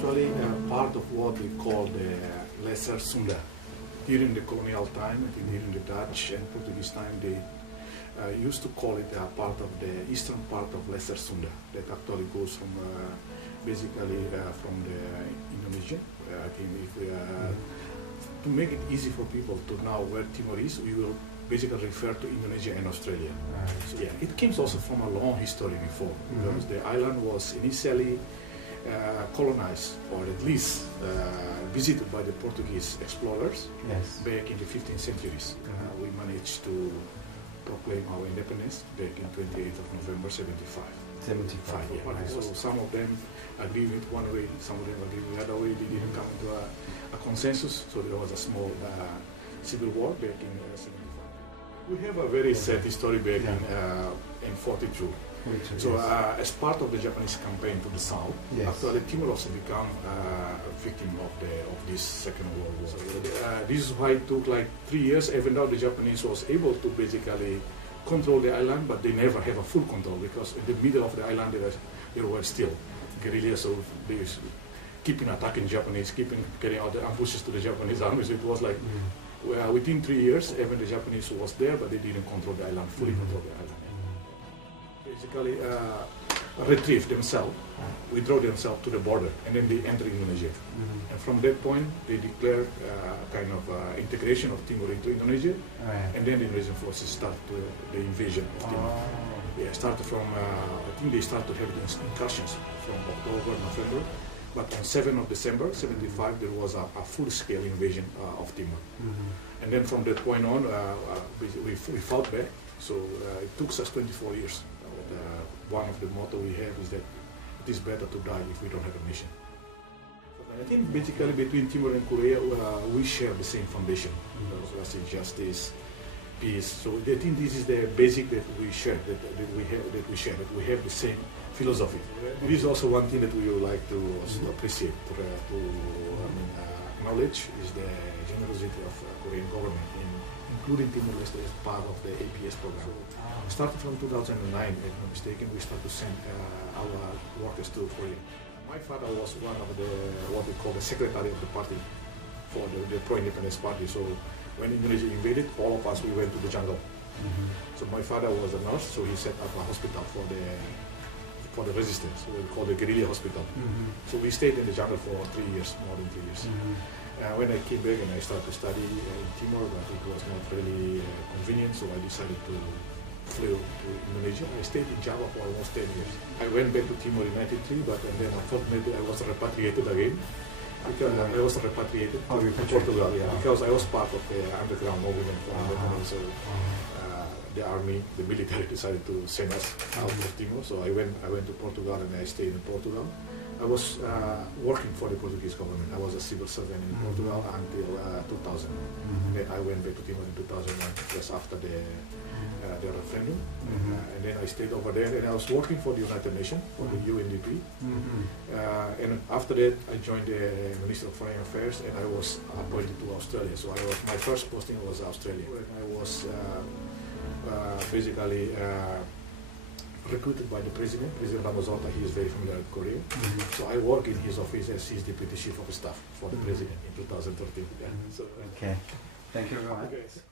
actually part of what we call the Lesser Sunda. During the colonial time, I think during the Dutch and Portuguese time, they used to call it part of the eastern part of Lesser Sunda. That actually goes from basically from the Indonesia. I think if we to make it easy for people to know where Timor is, we will basically refer to Indonesia and Australia. So yeah, it comes also from a long history before, because the island was initially colonized, or at least visited by the Portuguese explorers back in the 15th centuries. We managed to proclaim our independence back in 28th of November 75. 75, yeah. So some of them agree with one way, some of them agree with the other way. They didn't come to a consensus, so there was a small civil war back in 75. We have a very sad history back in 42. So as part of the Japanese campaign to the south, actually Timor also became a victim of this Second World War. So, this is why it took like 3 years, even though the Japanese was able to basically control the island, but they never have a full control, because in the middle of the island there were still guerrillas, so they keeping attacking Japanese, keeping carrying out the ambushes to the Japanese army. So it was like within 3 years, even the Japanese was there, but they didn't control the island, fully control the island. Basically retrieve themselves, withdraw themselves to the border, and then they enter Indonesia. And from that point, they declare kind of integration of Timor into Indonesia, and then the Indonesian forces start the invasion of Timor. Yeah, started from, I think they started to have the incursions from October, November, but on 7th of December, 75, there was a full-scale invasion of Timor. And then from that point on, we fought back, so it took us 24 years. One of the motto we have is that it is better to die if we don't have a mission. I think basically between Timor and Korea, we share the same foundation. Justice, peace. So I think this is the basic that we share, that we have the same philosophy. It is also one thing that we would like to also appreciate, to acknowledge, is the generosity of Korean government in including Timor-Leste as part of the APS program. So, starting from 2009, if I'm not mistaken, we started to send our workers to Korea. My father was one of what we call the secretary of the party for the pro-independence party. So when Indonesia invaded, all of us, we went to the jungle. So my father was a nurse, so he set up a hospital for the resistance, so we call the guerrilla hospital. So we stayed in the jungle for 3 years, more than 3 years. When I came back and I started to study in Timor, but it was not really convenient, so I decided to fly to Indonesia. I stayed in Java for almost 10 years. I went back to Timor in 1993, but then unfortunately I was repatriated again. Because I was repatriated to Portugal, because I was part of the underground movement for independence. So the army, the military decided to send us out of Timor. So I went to Portugal and I stayed in Portugal. I was working for the Portuguese government. I was a civil servant in Portugal until 2000. Then I went back to Timor in 2001, just after the referendum. And then I stayed over there, and I was working for the United Nations, for the UNDP. And after that, I joined the Ministry of Foreign Affairs, and I was appointed to Australia. So my first posting was Australia. And I was basically recruited by the President Ramazzotta. He is very familiar with Korea. So I work in his office as his Deputy Chief of Staff for the President in 2013. So, okay, thank you very much. Okay.